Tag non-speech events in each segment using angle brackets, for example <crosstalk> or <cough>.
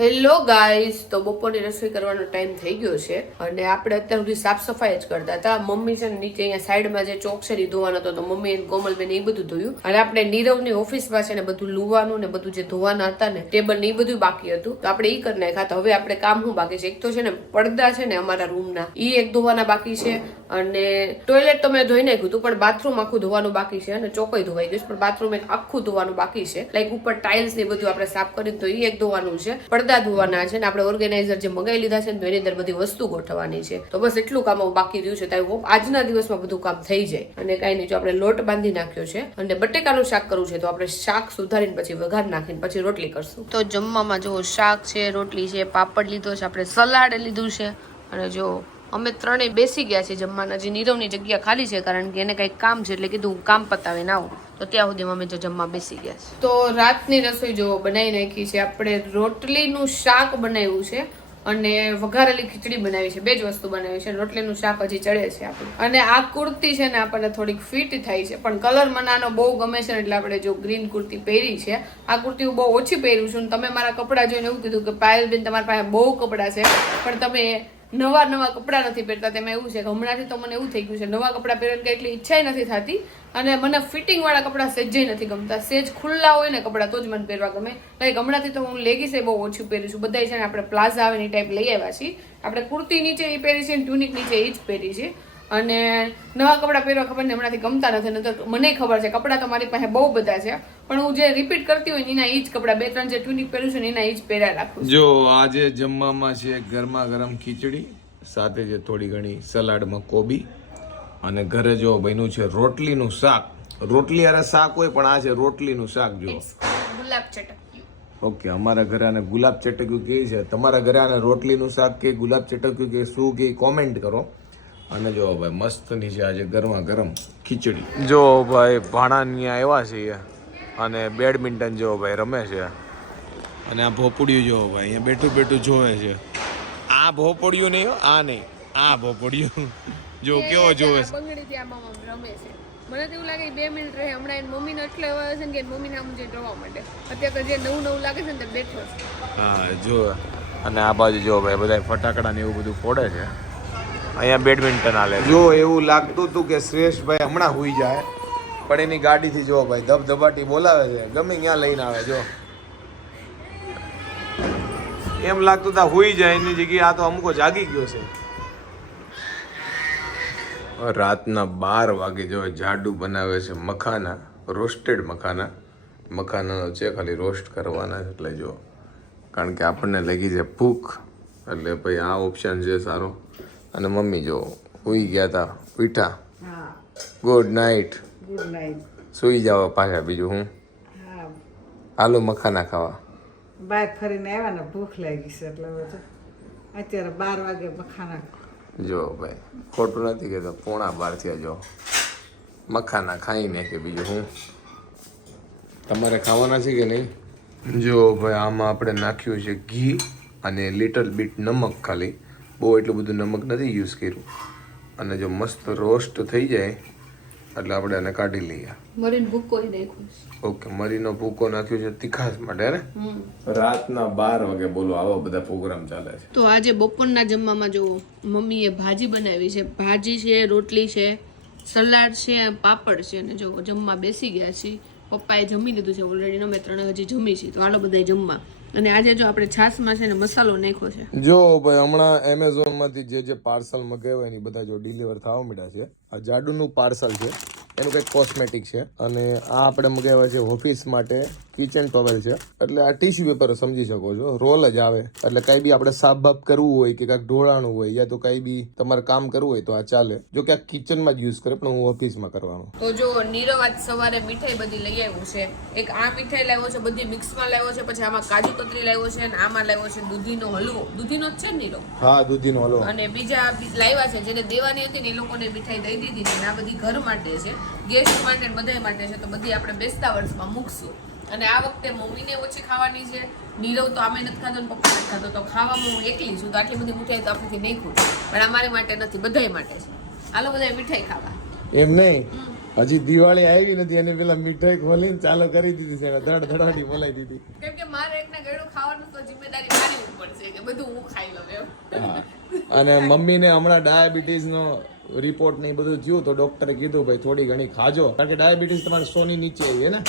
Hello guys તો બપોરની રસોઈ કરવાનો ટાઈમ થઈ ગયો છે. અને આપણે અત્યાર સુધી સાફ સફાઈ જ કરતા હતા. મમ્મી છે નીચે અહીંયા સાઈડમાં જે ચોક છે એ ધોવાનો હતો. તો મમ્મી અને કોમલબેન એ બધું ધોયું. અને આપણે નીરવની ઓફિસમાં છે ને બધું લુવાનું ને બધું જે ધોવાના હતા ને ટેબલ ને એ બધું બાકી હતું. તો આપણે એ કરી નાખ્યા તો હવે આપણે કામ શું બાકી છે? એક તો છે ને પડદા છે ને અમારા રૂમના એ એક ધોવાના બાકી છે. અને ટોયલેટ તો મેં ધોઈ નાખ્યું હતું, પણ બાથરૂમ આખું ધોવાનું બાકી છે અને ચોકઈ ધોવાઈ ગયું છે. પણ બાથરૂમ એક આખું ધોવાનું બાકી છે. લાઈક ઉપર ટાઇલ્સ ને બધું આપણે સાફ કરી તો એ એક ધોવાનું છે. પડદા ધોવાના છે ને આપણે ઓર્ગેનાઇઝર જે મંગાવી લીધા છે ને એની અંદર બધી વસ્તુ ગોઠવવાની છે. તો બસ એટલું કામ બાકી રહ્યું છે. તો હોપ આજના દિવસમાં બધું કામ થઈ જાય. અને કાંઈ નહીં, જો આપણે લોટ બાંધી નાખ્યો છે અને બટેકાનું શાક કરવું છે તો આપણે શાક સુધારીને પછી વઘાર નાખીને પછી રોટલી કરશું. તો જમવામાં જો શાક છે, રોટલી છે, પાપડ લીધો છે, આપણે સલાડ લીધું છે. અને જો અમે ત્રણેય બેસી ગયા છે જમવાના. જે નીરવની જગ્યા ખાલી છે કારણ કે એને કંઈક કામ છે એટલે કીધું કામ કામ પતાવીને આવું. તો ત્યાં સુધી અમે જો જમવા બેસી ગયા છે. તો રાતની રસોઈ જો બનાવી નાખી છે, આપણે રોટલીનું શાક બનાવ્યું છે અને વઘારેલી ખીચડી બનાવી છે, બે જ વસ્તુ બનાવી છે, રોટલીનું શાક હજી ચડે છે આપણે. અને આ કુર્તી છે ને આપણને થોડીક ફિટ થાય છે, પણ કલર મને આનો બહુ ગમે છે એટલે આપણે જો ગ્રીન કુર્તી પહેરી છે, આ કુર્તી હું બહુ ઓછી પહેરું છું તમે મારા કપડાં જોઈને એવું કીધું કે પાયલબેન તમારા પાસે બહુ કપડાં છે, પણ તમે નવા નવા કપડાં નથી પહેરતા તેમાં એવું છે કે હમણાંથી તો મને એવું થઈ ગયું છે. નવા કપડાં પહેરવાની કંઈ એટલી ઈચ્છા નથી થતી અને મને ફિટિંગ વાળા કપડાં સેજે નથી ગમતા. સેજ ખુલ્લા હોય ને કપડાં તો જ મને પહેરવા ગમે. લાઈક હમણાંથી તો હું લેગીસ એ બહુ ઓછું પહેરું છું. બધા છે ને આપણે પ્લાઝા આવે ને ટાઈપ લઈ આવ્યા છીએ. આપણે કુર્તી નીચે એ પહેરી છે અને ટ્યુનિક નીચે એ જ પહેરી છે અને નવા કપડાં પહેરવા ખબર ને હમણાંથી ગમતા નથી. નહીતર મને ખબર છે કપડાં તો મારી પાસે બહુ બધા છે. પણ હું જે રિપીટ કરતી હોય એના એ જ કપડાં બે ત્રણ જે ટ્યુનિક પહેરું છું ને એના એ જ પહેર્યા રાખું જો આજે જમવામાં છે ગરમા ગરમ ખીચડી સાથે છે થોડી ઘણી સલાડમાં કોબી અને ઘરે જો બન્યું છે રોટલીનું શાક. રોટલી અરે શાક હોય પણ આ છે રોટલીનું શાક જો ગુલાબ ચટક્યું. ઓકે અમારા ઘરે આને ગુલાબ ચટક્યું કે છે. તમારા ઘરે આને રોટલીનું શાક કે ગુલાબ ચટક્યું કે શું કે કોમેન્ટ કરો. અને જો ભાઈ મસ્તની છે આજે ગરમા ગરમ ખીચડી. જો ભાઈ ભાણાની આવ્યા છીએ અને બેડમિન્ટન જો ભાઈ રમે છે. અને આ ભોપડિયું જો ભાઈ અહીંયા બેઠું બેઠું જોવે છે. આ ભોપડિયું નહીં હો, આ નહીં આ ભોપડિયું જો કેવો જોવે છે. રમે છે. મને તો એવું લાગે બે મિનિટ રહે હમણાં એની મમ્મીને એટલે આવે છે ને કે મમ્મી મમ્મીને આમ જે જોવા માટે અત્યારે જે નવું નવું લાગે છે ને તે બેઠો છે. હા જો અને આ બાજુ જો ભાઈ બધા ફટાકડા ને એવું બધું ફોડે છે. અહીંયા બેડમિન્ટન હાલે જો એવું લાગતું હતું કે શ્રેષ્ઠભાઈ હમણાં હુઈ જાય પણ એની ગાડીથી જો ભાઈ ધબધબાટી બોલાવે છે ગમે ત્યાં લઈને આવે જો. એમ લાગતું હતા હુઈ જાય એની જગ્યાએ આ તો અમુકો જાગી ગયો છે. રાતના બાર વાગે જો જાડુ બનાવે છે મખાના રોસ્ટેડ મખાના. મખાનાનો છે ખાલી રોસ્ટ કરવાના એટલે જો કારણ કે આપણને લાગી છે ભૂખ એટલે ભાઈ આ ઓપ્શન છે સારો. અને મમ્મી જો ઉઈ ગયા હતા પીઠા હા. ગુડ નાઇટ ગુડ નાઇટ સુઈ જાવ પાછા બીજું હું? હા. આલુ મખાના ખાવા. બાય ફરીને આવ્યા ને ભૂખ લાગી છે એટલે અત્યારે બાર વાગે મખાના જો ભાઈ ખોટું નથી કહેતો પોણા બાર થયા જો. મખાના ખાઈને કે બીજું હું? તમારે ખાવાના છે કે નહીં? જો ભાઈ આમાં આપણે નાખ્યું છે ઘી અને લિટલ બીટ નમક ખાલી. બહુ એટલું બધું નમક નથી યુઝ કર્યું. અને જો મસ્ત રોસ્ટ થઈ જાય એટલે આપણે એને કાઢી લઈએ. મરીન ભૂકો નાખ્યું ઓકે મરીનો ભૂકો નાખ્યો છે તીખાસ માટે ને? રાતના બાર વાગે બોલો આવા બધા પ્રોગ્રામ ચાલે છે. તો આજે બપોરના જમવામાં જો મમ્મીએ ભાજી બનાવી છે. ભાજી છે રોટલી છે સલાડ છે પાપડ છે. અને જો જમવા બેસી ગયા છીએ. પપ્પાએ જમી લીધું છે. ઓલરેડી અમે ત્રણે હજી જમી છીએ. તો હાલો બધા જમવા. અને આજે જો આપણે છાશમાં છે ને મસાલો નાખ્યો છે. જો ભાઈ, હમણાં એમેઝોનમાંથી જે જે પાર્સલ મગાવ્યા એની બધા જો ડિલિવર થવા માંડ્યા છે. આ જાડુનું પાર્સલ છે. એનું કંઈક કોસ્મેટિક છે. અને આ આપણે મગાવ્યા છે ઓફિસ માટે કિચન ટોવેલ છે. એટલે આ ટીશ્યુ પેપર સમજી શકો છો. રોલ જ આવે. એટલે કઈ બી આપણે સાફ બાફ કરવું હોય કે કાંઈક ઢોળાણું હોય યા તો કઈ બી તમારે કામ કરવું હોય તો આ ચાલે. જો કે આ કિચનમાં જ યુઝ કરે પણ હું ઓફિસમાં કરવાનું. તો જો નીરવ આજ સવારે મીઠાઈ બધી લઈ આવ્યું છે. એક આ મીઠાઈ લાવ્યો છે બધી મિક્સમાં લાવ્યો છે પછી આમાં કાજુ કતરી લાવ્યો છે અને આમાં લાવ્યો છે દૂધીનો હલવો. દૂધીનો જ છે ને નીરવ? હા દૂધીનો હલો અને બીજા લાવ્યા છે જેને દેવાની હતી ને એ લોકોને મીઠાઈ દઈ દીધી છે આ બધી ઘર માટે છે. ગેસ્ટ માટે બધા માટે છે તો બધી આપણે બેસતા વર્ષમાં મૂકશું. અને આ વખતે મમ્મીને ઓછી ખાવાની છે. નીરવ તો આમે નથી ખાતો ને પપ્પા નથી ખાતો તો ખાવામાં હું એકલી છું તો આટલી બધી મીઠાઈ તો આપણીથી નહીં ખૂટે પણ અમારી માટે નથી બધાય માટે છે. હાલો બધા મીઠાઈ ખાવા. એમ નહીં? હજી દિવાળી આવી નથી એને પેલા મીઠાઈ ખોલીને ચાલુ કરી દીધી છે ધડ ધડાટી બોલાવી દીધી. કેમ કે મારે એકના ગળું ખાવાનું તો જિમ્મેદારી મારી ઉપર છે કે બધું હું ખાઈ લઉં એમ. અને મમ્મીને હમણાં ડાયાબિટીસ નો રિપોર્ટ ને બધું થયું તો ડોક્ટરે કીધું ભાઈ થોડી ઘણી ખાજો. કારણ કે ડાયાબિટીસ તમારી સોની નીચે આવી હે ને?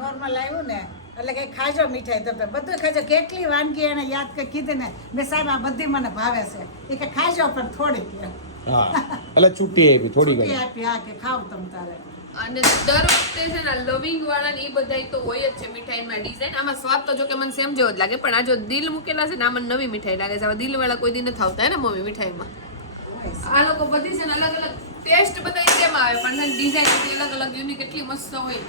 નોર્મલ આવ્યું ને એટલે કઈ ખાજો મીઠાઈ તમે બધું ખાજો. કેટલી વાનગી એને યાદ કે કીધી ને? મેં સાહેબ આ બધી મને ભાવે છે. એ કે ખાજો પણ થોડીક. હા. એટલે છૂટી આપી થોડી ઘણી. આપી આ કે ખાવ તમ તારે. અને દર વખતે છે ને લવિંગ વાળા ને એ બધા તો હોય જ છે મીઠાઈમાં ડિઝાઇન આમાં સ્વાદ તો જો કે મને સેમ જેવો જ લાગે પણ આ જો દિલ મૂકેલા છે ને આમાં નવી મીઠાઈ લાગે છે. હવે દિલ વાળા કોઈ દી નથી આવતા હે ને મમ્મી મીઠાઈમાં? આ લોકો બધી છે ને અલગ અલગ ટેસ્ટ બધા સેમ આવે પણ ડિઝાઇન અલગ અલગ યુનિક એટલી મસ્ત હોય.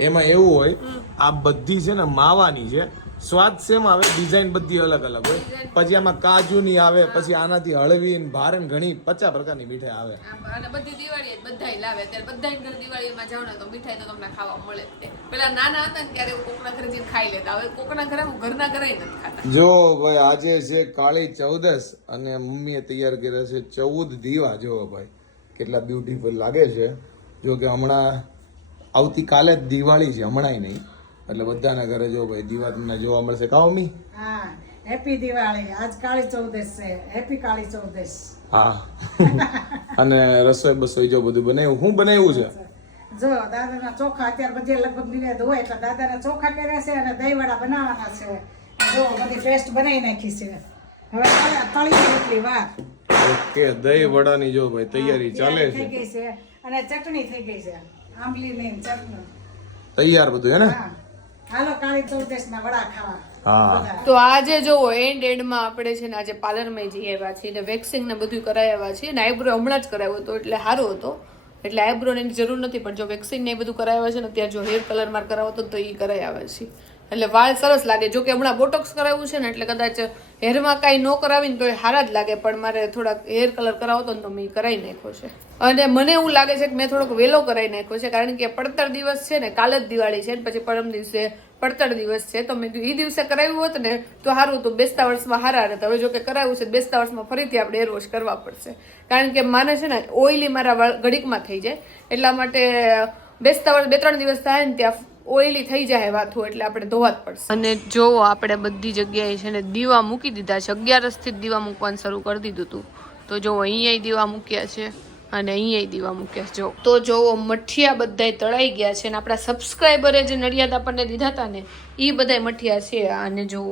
એમાં એવું હોય આ બધી છે ને માવાની છે સ્વાદ સેમ આવે ડિઝાઇન બધી અલગ અલગ હોય. પછી આમાં કાજુની આવે પછી આનાથી હળવી ને ભારે ને ઘણી પચાસ પ્રકારની મીઠાઈ આવે. અને બધી દિવાળી બધાય લાવે. ત્યારે બધાય ઘરે દિવાળીમાં જાવ ને તો મીઠાઈ તો તમને ખાવા મળે પેલા નાના હતા ને ત્યારે કોકના ઘરે જઈને ખાઈ લેતા. હવે કોકના ઘરે હું ઘરના ઘરે નથી ખાતા. જો ભાઈ આજે છે કાળી ચૌદસ અને મમ્મીએ તૈયાર કર્યા છે ચૌદ દીવા જો ભાઈ કેટલા બ્યુટીફુલ લાગે છે. જો કે હમણાં આવતીકાલે જ દિવાળી છે હમણાંય નહીં. એટલે બધાના ઘરે જો ભાઈ દીવા તમને જોવા મળશે. કાઓ હા હેપી દિવાળી. આજ કાળી ચૌદશ છે. હેપી કાળી ચૌદશ. હા. અને રસોઈ બસોઈ જો બધું બનાવ્યું? શું બનાવ્યું છે? જો દાદાના ચોખા અત્યારે બધે લગભગ નિવેદ હોય એટલે દાદાના ચોખા કર્યા છે અને દહીં વડા બનાવવાના છે. જો બધી પેસ્ટ બનાવી નાખી છે. હવે તળ- એટલી વાર ઓકે દહીં વડાની જો ભાઈ તૈયારી ચાલે થઈ છે. ગઈ છે. અને ચટણી થઈ ગઈ છે. આંબલી નહીં ચટણી. તૈયાર બધું હે ને? હા. હાલો કાળી ચૌદશ ના વડા ખાવા. હા. તો આજે જોવો એન્ડ એન્ડમાં આપણે છે ને આજે પાર્લરમાં જઈ આવ્યા છીએ ને વેક્સિંગ ને બધું કરાવી આવ્યા છીએ ને આઈબ્રો હમણાં જ કરાવ્યો હતો એટલે સારો હતો. એટલે આઈબ્રો ની જરૂર નથી પણ જો વેક્સિંગ ને એ બધું કરાવ્યા છે ને ત્યાં જો હેર કલર માર કરાવો તો તો એ કરાવી આવ્યા છીએ એટલે વાળ સરસ લાગે. જો કે હમણાં બોટોક્સ કરાવ્યું છે ને એટલે કદાચ હેરમાં કાંઈ ન કરાવીને તો એ સારા જ લાગે, પણ મારે થોડાક હેર કલર કરાવો તો ને તો મેં કરાવી નાખ્યો છે. અને મને એવું લાગે છે કે મેં થોડોક વહેલો કરાવી નાખ્યો છે, કારણ કે પડતર દિવસ છે ને, કાલ જ દિવાળી છે ને, પછી પરમ દિવસે પડતર દિવસ છે, તો મેં એ દિવસે કરાવ્યું હોત ને, તો સારું હતું બેસતા વર્ષમાં હારા રહે હવે જો કે કરાવ્યું છે, તો બેસતા વર્ષમાં ફરીથી આપણે હેર વોશ કરવા પડશે. કારણ કે માને છે ને ઓઇલી મારા ઘડીકમાં થઈ જાય. એટલા માટે બેસતા વર્ષ બે ત્રણ દિવસ થાય ને, ત્યાં ઓઇલી થઈ જાય વાથું એટલે આપણે ધોવા જ પડશે. અને જો આપણે બધી જગ્યાએ છે ને દીવા મૂકી દીધા છે. અગિયારસથી દીવા મૂકવાનું શરૂ કરી દીધું હતું તો જો અહીંયા દીવા મૂક્યા છે અને અહીંયા દીવા મૂક્યા છે. જો તો જોવો, મઠિયા બધાય તળાઈ ગયા છે અને આપણા સબસ્ક્રાઈબરે જે નડિયાદ આપણને દીધા હતા ને એ બધાય મઠિયા છે. અને જો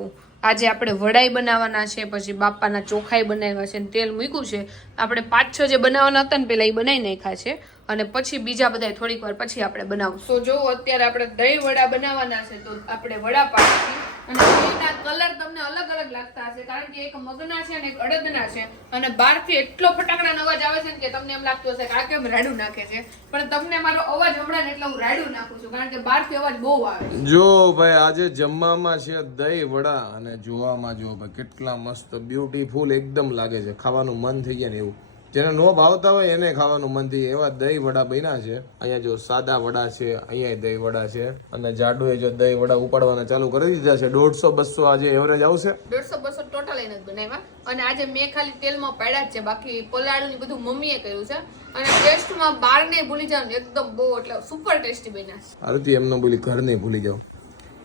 આજે આપણે વડાઈ બનાવવાના છે, પછી બાપાના ચોખાઈ બનાવ્યા છે તેલ મૂક્યું છે. આપણે પાંચ છ જે બનાવવાના હતા ને પેલા એ બનાવી નાખ્યા છે. અને પછી બીજા બધા થોડીક વાર પછી આપણે બનાવશું જો અત્યારે આપણે દહીં વડા બનાવવાના છે, તો આપણે વડા પાડીશું અને એના કલર તમને અલગ અલગ લાગતા હશે. કારણ કે એક મગના છે અને એક અડદના છે. અને બહારથી એટલો ફટાકડાનો અવાજ આવે છે ને કે તમને એમ લાગતું હશે કે આ કેમ રાડું નાખે છે. પણ તમને મારો અવાજ હમણાં ને એટલે હું રાડું નાખું છું. કારણ કે બહારથી અવાજ બહુ આવે જો ભાઈ, આજે જમવામાં છે દહીં વડા અને જોવામાં જો ભાઈ, કેટલા મસ્ત બ્યુટીફુલ એકદમ લાગે છે. ખાવાનું મન થઈ જાય ને એવું. જેને નો ભાવતા હોય એને ખાવાનું મન થઈ એવા દહીં વડા બન્યા છે. અહીંયા જો સાદા વડા છે અહીંયા દહીં વડા છે. અને જાડુએ જો દહીં વડા ઉપાડવાના ચાલુ કરી દીધા છે. દોઢસો બસો આજે એવરેજ આવશે. દોઢસો બસો ટોટલ એને બનાવ્યા. અને આજે મેં ખાલી તેલમાં પાડ્યા જ છે. બાકી પલાળું બધું મમ્મીએ કર્યું છે. અને ટેસ્ટમાં બાર નહીં ભૂલી જાવ એકદમ બહુ એટલે સુપર ટેસ્ટી બન્યા છે. આરતી એમને બોલી ઘર નહીં ભૂલી જાઓ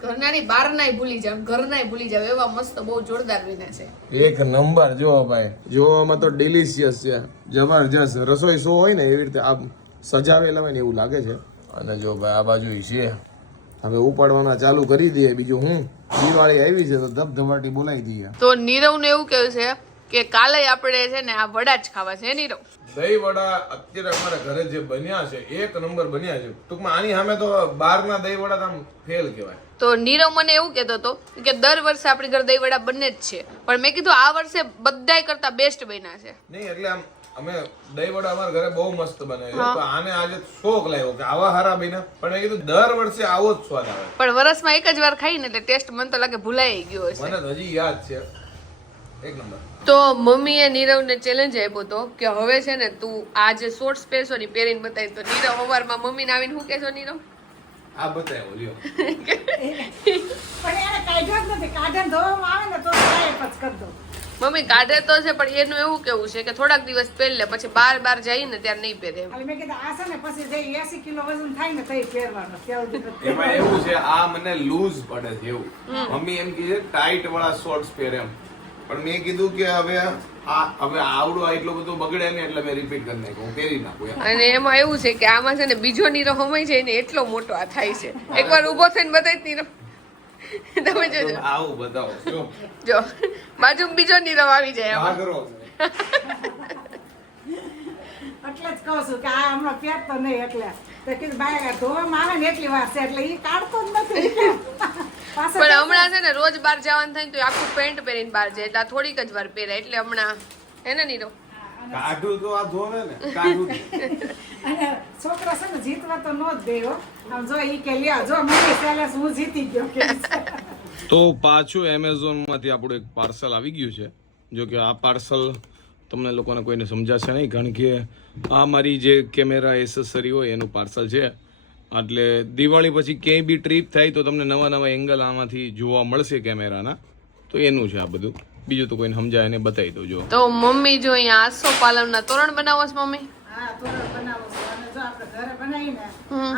ઘરના ની બહાર નાય ભૂલી જાવ ઘરનાય ભૂલી જાવ એવા મસ્ત બહુ જોરદાર વિના છે. એક નંબર જો ભાઈ જોવામાં તો ડિલિશિયસ છે. જબરજસ્ત રસોઈ શો હોય ને એવી રીતે આ સજાવેલા હોય ને એવું લાગે છે. અને જો ભાઈ આ બાજુ છે. હવે ઉપાડવાના ચાલુ કરી દઈએ. બીજું હું દિવાળી આવી છે તો ધબધબાટી બોલાવી દઈએ. તો નીરવ ને એવું કેવું છે કે કાલે આપણે છે ને આ વડા જ ખાવા છે નીરવ દહીં વડા અત્યારે અમારા ઘરે જે બન્યા છે એક નંબર બન્યા છે. ટૂંકમાં આની સામે તો બહારના દહીં વડા તો આમ ફેલ કહેવાય. તો નીરવ મને એવું કહેતો હતો કે દર વર્ષે આપણી ઘરે દહીં વડા બને જ છે. પણ મેં કીધું આ વર્ષે બધાય કરતા બેસ્ટ બન્યા છે. નહીં એટલે આમ અમે દહીં વડા અમારા ઘરે બહુ મસ્ત બને છે. તો આને આજે શોખ લાગ્યો કે આવા હારા બન્યા. પણ મેં કીધું દર વર્ષે આવો જ સ્વાદ આવે. પણ વર્ષમાં એક જ વાર ખાઈને એટલે ટેસ્ટ મને તો લાગે ભૂલાઈ ગયો હશે. મને હજી યાદ છે. તો મમ્મીએ નીરવને ચેલેન્જ આપ્યો હતો કે હવે છે ને તું આ જે શોર્ટ સ્પેસની પહેરીને બતાવી તો નીરવ સવારમાં મમ્મીને આવીને શું કહેશો નીરવ? આ બતાવ્યો લ્યો. <laughs> પણ એને કાઢ્યો જ નથી. કાઢે ધોવામાં આવે ને તો જ કરી દો. મમ્મી કાઢે તો છે પણ એનું એવું કેવું છે કે થોડાક દિવસ પહેલે પછી બાર બાર જઈએ ને ત્યારે નહીં પહેરે મેં કીધું આ છે ને પછી જે એસી કિલો વજન થાય ને તઈ પહેરવાનો. એમાં એવું છે આ મને લૂઝ પડે છે એવું. મમ્મી એમ કહે છે ટાઈટ વાળા શોર્ટ્સ પહેરે એમ. પણ મેં કીધું કે હવે હવે આવડો એટલો બધો બગડે ને એટલે મેં રિપીટ કરી નાખ્યું. હું પહેરી નાખું અને એમાં એવું છે કે આમાં છે ને બીજો નીરો હમાઈ જાય ને એટલો મોટો આ થાય છે. એકવાર ઊભો થઈને બતાવી નીરવ તમે જોજો. આવું બતાવો. જો. બાજુ બીજો નીરવ આવી જાય આ કરો. એટલે જ કહું છું કે આ હમણાં પહેરતો નહીં એટલે. તો કીધું ભાઈ ધોવામાં આવે ને એટલી વાર છે એટલે એ કાઢતો જ નથી. <laughs> પણ હમણાં છે ને રોજ બહાર જવાનું થાય ને તો એ આખું પેન્ટ પહેરીને બહાર જાય એટલે થોડીક જ વાર પહેરે એટલે હમણાં હે ને નીરો કાઢું તો આ ધોવે ને કાઢું <laughs> અને છોકરો છે ને જીતવા તો નો જ દેવો આમ જો ઈ કે લ્યો જો મને પેલેસ હું જીતી ગયો કે તો પાછું એમેઝોનમાંથી આપણું એક પાર્સલ આવી ગયું છે. જો કે આ પાર્સલ તમને લોકોને કોઈને સમજાશે નહીં કારણ કે આ મારી જે કેમેરા એસેસરી હોય એનું પાર્સલ છે. એટલે દિવાળી પછી ક્યાંય બી ટ્રીપ થાય તો તમને નવા નવા એંગલ આમાંથી જોવા મળશે કેમેરાના. તો એનું છે આ બધું. બીજું તો કોઈને સમજાય એને બતાવી દો જો તો મમ્મી જો અહીંયા આસો પાલવના તોરણ બનાવો છો મમ્મી? હા તોરણ બનાવો છો. અને જો આપણે ઘરે બનાવીને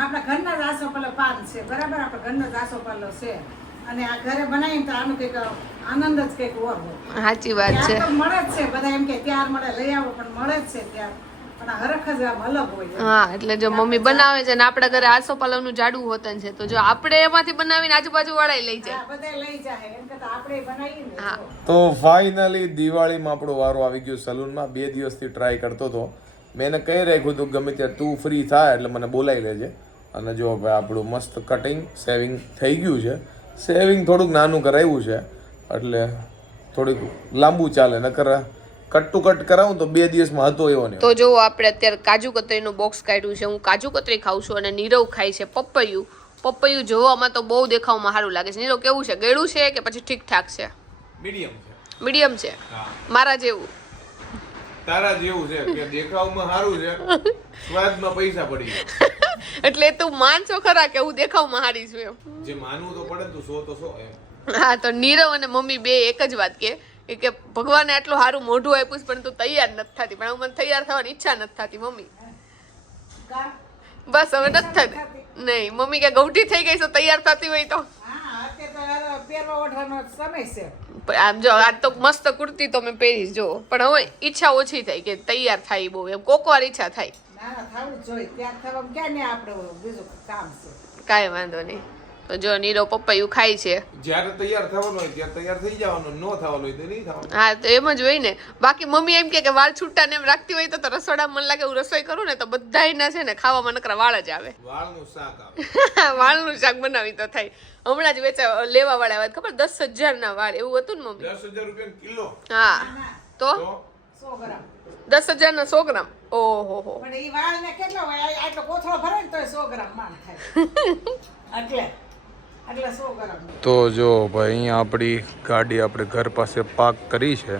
આપણા ઘરના જ આસોપાલવ પાન છે. બરાબર આપણા ઘરનો જ આસોપાલવ છે. અને આ ઘરે બનાવીને તો આનું કંઈક આનંદ જ કંઈક ઓર હોય. સાચી વાત છે. મળે જ છે બધા એમ કે ત્યાર મળે લઈ આવો પણ મળે જ છે ત્યાર હા એટલે જો મમ્મી બનાવે છે ને આપણા ઘરે આસો જાડું હોતન છે તો જો આપણે એમાંથી બનાવીને આજુબાજુ વાળા લઈ જાય. તો ફાઇનલી દિવાળીમાં આપણો વારો આવી ગયો સલૂનમાં. બે દિવસથી ટ્રાય કરતો હતો. મેં એને કહી રાખ્યું હતું ગમે ત્યારે તું ફ્રી થાય એટલે મને બોલાવી લેજે. અને જો ભાઈ આપણું મસ્ત કટિંગ સેવિંગ થઈ ગયું છે સેવિંગ થોડુંક નાનું કરાવ્યું છે એટલે થોડીક લાંબુ ચાલે નકર કટ ટુ કટ કરાવું તો બે દિવસમાં હતો એવો નહીં. તો જો આપણે અત્યારે કાજુ કતરીનું બોક્સ કાઢ્યું છે હું કાજુ કતરી ખાઉં છું અને નીરવ ખાય છે પપૈયું. પપૈયું જોવામાં તો બહુ દેખાવમાં સારું લાગે છે. નીરવ કેવું છે? ગળ્યું છે કે પછી ઠીક ઠાક છે? મીડિયમ છે. મીડિયમ છે. મારા જેવું. તારા જેવું છે કે દેખાવમાં સારું છે સ્વાદમાં પૈસા પડી એટલે તું માનશો ખરા કે હું દેખાવમાં હારી છું એમ? જે માનવું તો પડે તું સો તો સો એમ. હા તો નીરવ અને મમ્મી બે એક જ વાત કે કે- ભગવાને આટલું સારું મોઢું આપ્યું છે પણ તું તૈયાર નથી થતી. પણ મને તૈયાર થવાની ઈચ્છા નથી થતી મમ્મી. બસ હવે નથી થતી. નહીં મમ્મી કે ગૌઠી થઈ ગઈ છે તૈયાર થતી હોય તો. આમ જો આ તો મસ્ત કુર્તી તો મેં પહેરીશ જો પણ હવે ઈચ્છા ઓછી થઈ કે તૈયાર થાય બહુ એમ કોક વાર ઈચ્છા થાય. ના ના થવું જોઈએ. ત્યાર થવામાં ક્યાં ને આપણે બીજું કામ છે. કાંઈ વાંધો નહીં. તો જો પપ્પા પપૈયું ખાય છે. જ્યારે તૈયાર થવાનું હોય ત્યારે તૈયાર થઈ જવાનું નો થવાનું હોય તો નહીં થવાનું. હા તો એમ જ હોય ને. બાકી મમ્મી એમ કે કે વાળ છૂટા ને એમ રાખતી હોય તો તો રસોડા મને લાગે હું રસોઈ કરું ને તો બધાયના છે ને ખાવામાં નકરા વાળ જ આવે. વાળનું શાક આવે. <laughs> વાળનું શાક બનાવી તો થાય. હમણાં જ વેચા લેવા વાળા આવ્યા ખબર દસ હજારના વાળ એવું હતું ને મમ્મી? દસ હજાર રૂપિયા કિલો. હા. તો? દસ હજારના સો ગ્રામ. ઓહો હો. પણ એ વાળ ને કેટલો હોય? આટલો કોથળો ભરે ને તો સો ગ્રામ માન થાય. <laughs> એટલે. તો જો ભાઈ, અહીંયા આપણી ગાડી આપણે ઘર પાસે પાર્ક કરી છે,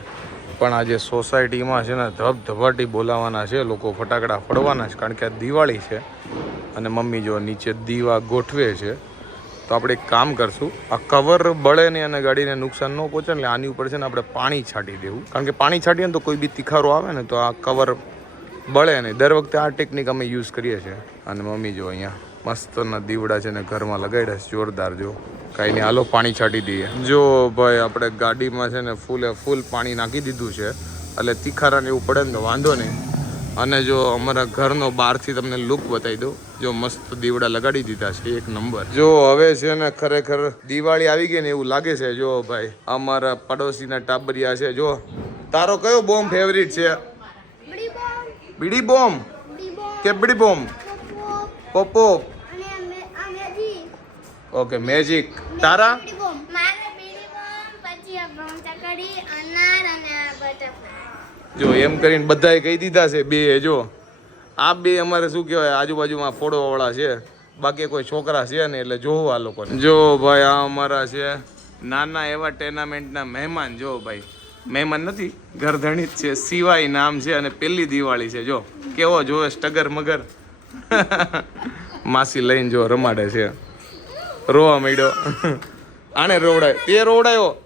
પણ આજે સોસાયટીમાં છે ને ધબધબાટી બોલાવાના છે, લોકો ફટાકડા ફોડવાના છે, કારણ કે આ દિવાળી છે અને મમ્મી જો નીચે દીવા ગોઠવે છે. તો આપણે એક કામ કરશું, આ કવર બળે નહીં અને ગાડીને નુકસાન ન પહોંચે એટલે આની ઉપર છે ને આપણે પાણી છાંટી દેવું. કારણ કે પાણી છાંટીએ ને તો કોઈ બી તીખારો આવે ને તો આ કવર બળે નહીં દર વખતે આ ટેકનિક અમે યુઝ કરીએ છીએ. અને મમ્મી જો અહીંયા મસ્તના દીવડા છે ને ઘરમાં લગાડ્યા છે જોરદાર જો. કાંઈ નહીં હાલો પાણી છાંટી દઈએ. જો ભાઈ આપણે ગાડીમાં છે ને ફૂલે ફૂલ પાણી નાખી દીધું છે. એટલે તીખારાને એવું પડે ને તો વાંધો નહીં. અને જો અમારા ઘરનો બહારથી તમને લુક બતાવી દઉં. જો મસ્ત દીવડા લગાડી દીધા છે એક નંબર. જો હવે છે ને ખરેખર દિવાળી આવી ગઈ ને એવું લાગે છે જો ભાઈ. અમારા પડોશીના ટાબરિયા છે જો. તારો કયો બોમ્બ ફેવરિટ છે? બીડી બોમ્બ. કે બીડી બોમ્બ? પોપો ઓકે મેજિક તારા જો એમ કરીને બધાએ કહી દીધા છે બે જો. આ બે અમારે શું કહેવાય આજુબાજુમાં ફોડવાવાળા છે. બાકી કોઈ છોકરા છે ને એટલે જોવો આ લોકોને. જો ભાઈ આ અમારા છે નાના એવા ટેનામેન્ટના મહેમાન જો ભાઈ. મહેમાન નથી ઘરધણી જ છે. સિવાય નામ છે અને પેલી દિવાળી છે જો. કેવો જોવે સ્ટગર મગર. <laughs> માસી લઈને જો રમાડે છે. રોવા માંડ્યો. આને રોવડાય. તે રોવડાયો.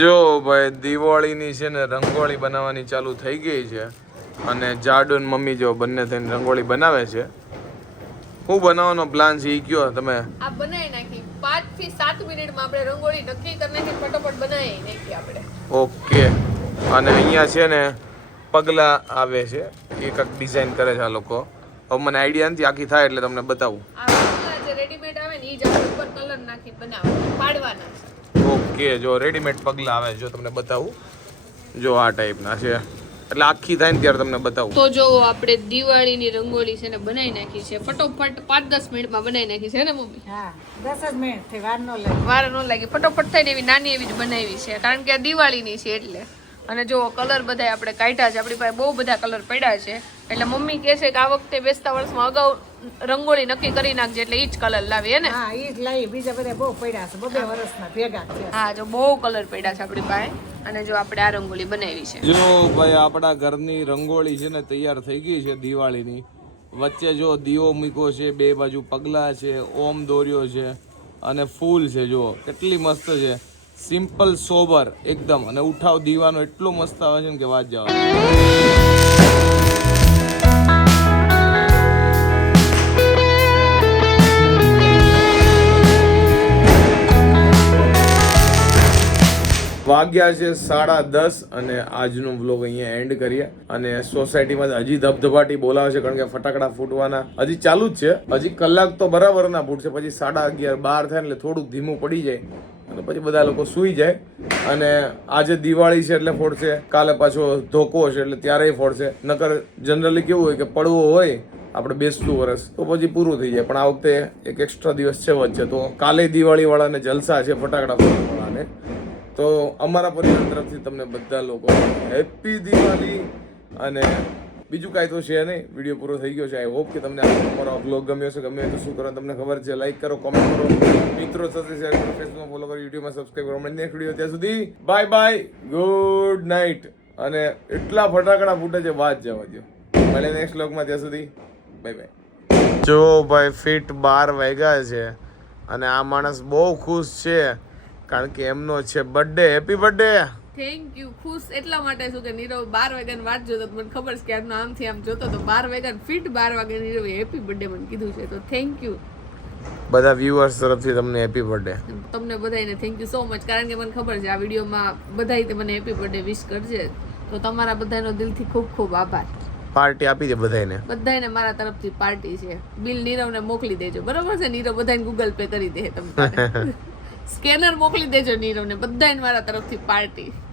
જો ભાઈ દિવાળીની છે ને રંગોળી બનાવવાની ચાલુ થઈ ગઈ છે. અને જાડુ ને મમ્મી જો બંને થઈને રંગોળી બનાવે છે. શું બનાવવાનો પ્લાન છે એ કયો તમે? આ બનાવી નાખી. પાંચથી સાત મિનિટમાં આપણે રંગોળી નક્કી કરી નાખી ફટાફટ બનાવી નાખી આપણે. ઓકે. અને અહીંયા છે ને પગલા આવે છે. એક એક ડિઝાઇન કરે છે આ લોકો. હવે મને આઈડિયા નથી આખી થાય એટલે તમને બતાવું. આ જે રેડીમેડ આવે ને એ જ ઉપર કલર નાખી બનાવવાના પાડવાના ઓકે જો રેડીમેડ પગલા આવે જો તમને બતાવું. જો આ ટાઈપના છે. એટલે આખી થાય ને ત્યારે તમને બતાવું. તો જો આપણે દિવાળીની રંગોળી છે ને બનાવી નાખી છે. ફટોફટ પાંચ દસ મિનિટમાં બનાવી નાખી છે ને મમ્મી? હા દસ જ મિનિટ થઈ વાર ન લાગે. વાર ન લાગે. ફટોફટ થઈને એવી નાની એવી જ બનાવી છે કારણ કે આ દિવાળીની છે એટલે. અને જો કલર બધા આપણે કાઢ્યા છે આપણી પાસે બહુ બધા કલર પડ્યા છે. એટલે મમ્મી કહે છે કે આ વખતે બેસતા વર્ષમાં અગાઉ રંગોળી નક્કી કરી નાખજે એટલે એ જ કલર લાવીએ ને? હા ઈ જ લાવી. બીજા બધા બહુ પડ્યા છે. બબે વર્ષના ભેગા છે. હા જો બહુ કલર પડ્યા છે આપણી પાસે. અને જો આપણે આ રંગોળી બનાવી છે. જો ભાઈ આપણા ઘરની રંગોળી છે ને તૈયાર થઈ ગઈ છે દિવાળીની. વચ્ચે જો દીવો મૂક્યો છે બે બાજુ પગલા છે ઓમ દોર્યો છે અને ફૂલ છે જો કેટલી મસ્ત છે. સિમ્પલ સોબર એકદમ. અને ઉઠાવ દીવાનો એટલો મસ્ત આવે છે ને કે વાત જવા વાગ્યા છે સાડા દસ અને આજનો વ્લોગ અહીંયા એન્ડ કરીએ. અને સોસાયટીમાં હજી ધબધબાટી બોલાવે છે, કારણ કે ફટાકડા ફૂટવાના. હજી ચાલુ જ છે. હજી કલાક તો બરાબર ના ફૂટશે પછી સાડા અગિયાર, બાર થાય એટલે થોડુંક ધીમું પડી જાય. અને પછી બધા લોકો સૂઈ જાય. અને આજે દિવાળી છે એટલે ફોડશે. કાલે પાછો ધોકો છે એટલે ત્યારેય ફોડશે. નકર જનરલી કેવું હોય કે પડવો હોય, આપણે બેસતું વરસ, તો પછી પૂરું થઈ જાય. પણ આ વખતે એક એક્સ્ટ્રા દિવસ છે વચ્ચે. તો કાલે દિવાળી વાળાને જલસા છે ફટાકડા ફોડવાળાને તો અમારા પરિવાર તરફથી તમને બધા લોકો હેપી દિવાળી અને બીજું કાંઈ તો છે નહીં, વીડિયો પૂરો થઈ ગયો છે. આઈ હોપ કે તમને અમારો બ્લોગ ગમ્યો છે ગમે તો શું કરો તમને ખબર છે લાઈક કરો કોમેન્ટ કરો. મિત્રો સાથે શેર કરો ફેસબુકમાં ફોલો કરો યુટ્યુબમાં સબસ્ક્રાઈબ કરો. નેક્સ્ટ વીડિયો ત્યાં સુધી બાય બાય ગુડ નાઇટ અને એટલા ફટાકડા ફૂટે છે, વાત જવા દો મળે નેક્સ્ટ બ્લોગમાં ત્યાં સુધી. બાય બાય જો ભાઈ ફિટ બાર વાગ્યા છે અને આ માણસ બહુ ખુશ છે. કારણ કે એમનો છે birthday happy birthday thank you ખુશ. એટલા માટે છું કે નીરવ બાર વાગ્યાની વાત જોતો મને ખબર છે કે આજનો આમથી આમ જોતો તો બાર વાગ્યા ફિટ બાર વાગે નીરવ હેપી બર્થડે મને કીધું છે. તો થેન્ક યુ બધા વ્યુઅર્સ તરફથી તમને હેપી બર્થડે તમને બધાને થેન્ક યુ સો મચ કારણ કે મને ખબર છે આ વિડીયોમાં બધાય તે મને હેપી બર્થડે વિશ કરશે. તો તમારા બધાનો દિલથી ખૂબ ખૂબ આભાર. પાર્ટી આપી દે બધાને બધાને મારા તરફથી પાર્ટી છે. બિલ નીરવને મોકલી દેજો. બરોબર છે? નીરવ બધાને ગૂગલ પે કરી દે તમને. <laughs> સ્કેનર મોકલી દેજો નીરવને બધાને મારા તરફથી પાર્ટી.